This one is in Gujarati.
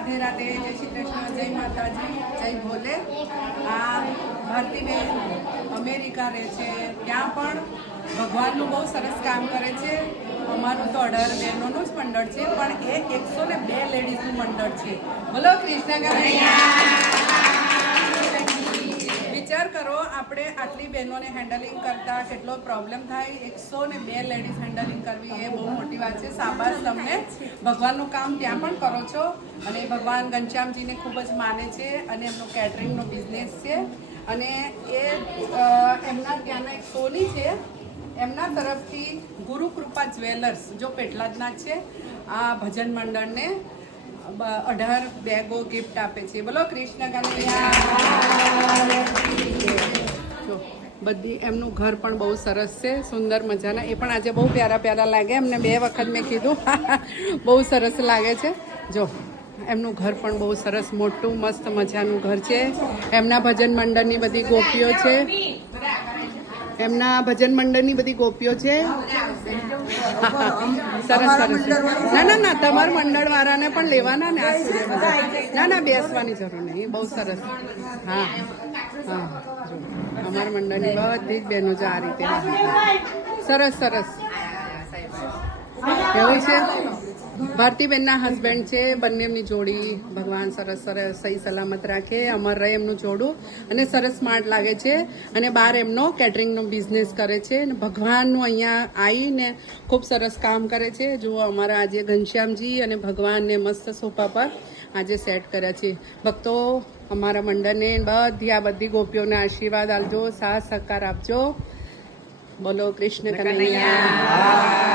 રાધે રાધે, જય શ્રી કૃષ્ણ, જય માતાજી, જય ભોલે. આ ભારતીબેન અમેરિકા રહે છે, ત્યાં પણ ભગવાનનું બહુ સરસ કામ કરે છે. અમારું તો 18 બહેનોનું જ મંડળ છે, પણ એ 102 લેડીઝનું મંડળ છે. બોલો કૃષ્ણ કનૈયા. વિચાર કરો, આપણે આટલી બહેનોને હેન્ડલિંગ કરતા કેટલો પ્રોબ્લેમ થાય. 102 લેડીઝ હેન્ડલિંગ કરવી એ બહુ મોટી વાત છે. શાબાશ તમને. ભગવાનનું કામ ત્યાં પણ કરો છો, અને ભગવાન ઘનશ્યામજીને ખૂબ જ માને છે, અને એમનો કેટરિંગનો બિઝનેસ છે. અને એ એમના ત્યાંના એક સોની છે, એમના તરફથી ગુરુ કૃપા જ્વેલર્સ જો પેટલાદના છે, આ ભજન મંડળને 18 બેગો ગિફ્ટ આપે છે. બોલો કૃષ્ણ કનૈયા. જો બધી એમનું ઘર પણ બહુ સરસ છે, સુંદર મજાના. એ પણ આજે બહુ પ્યારા લાગે. એમને 2 વખત મેં કીધું બહુ સરસ લાગે છે. જો એમનું ઘર પણ બહુ સરસ મોટું મસ્ત મજાનું ઘર છે. એમના ભજન મંડળની બધી ગોપીઓ છે, એમના ભજન મંડળની બધી ગોપીઓ છે. સરસ સરસ. ના તમારા મંડળ વાળાને પણ લેવાના ને. આ ના બેસવાની જરૂર નહીં, બહુ સરસ. હા હા, જો અમારા મંડળની બધી જ બહેનો જો આ રીતે સરસ સરસ એવું છે. ભારતીબેનના હસબન્ડ છે, બંનેની જોડી ભગવાન સરસ સરસ સહી સલામત રાખે, અમર રહે એમનું જોડું, અને સરસ સ્માર્ટ લાગે છે. અને બહાર એમનો કેટરિંગનો બિઝનેસ કરે છે, અને ભગવાનનું અહીંયા આવીને ખૂબ સરસ કામ કરે છે. જુઓ અમારા આજે ઘનશ્યામજી અને ભગવાનને મસ્ત સોફા પર આજે સેટ કર્યા છે. ભક્તો અમારા મંડળને બધી ગોપીઓને આશીર્વાદ આપજો, સાથ સહકાર આપજો. બોલો કૃષ્ણ કનૈયા.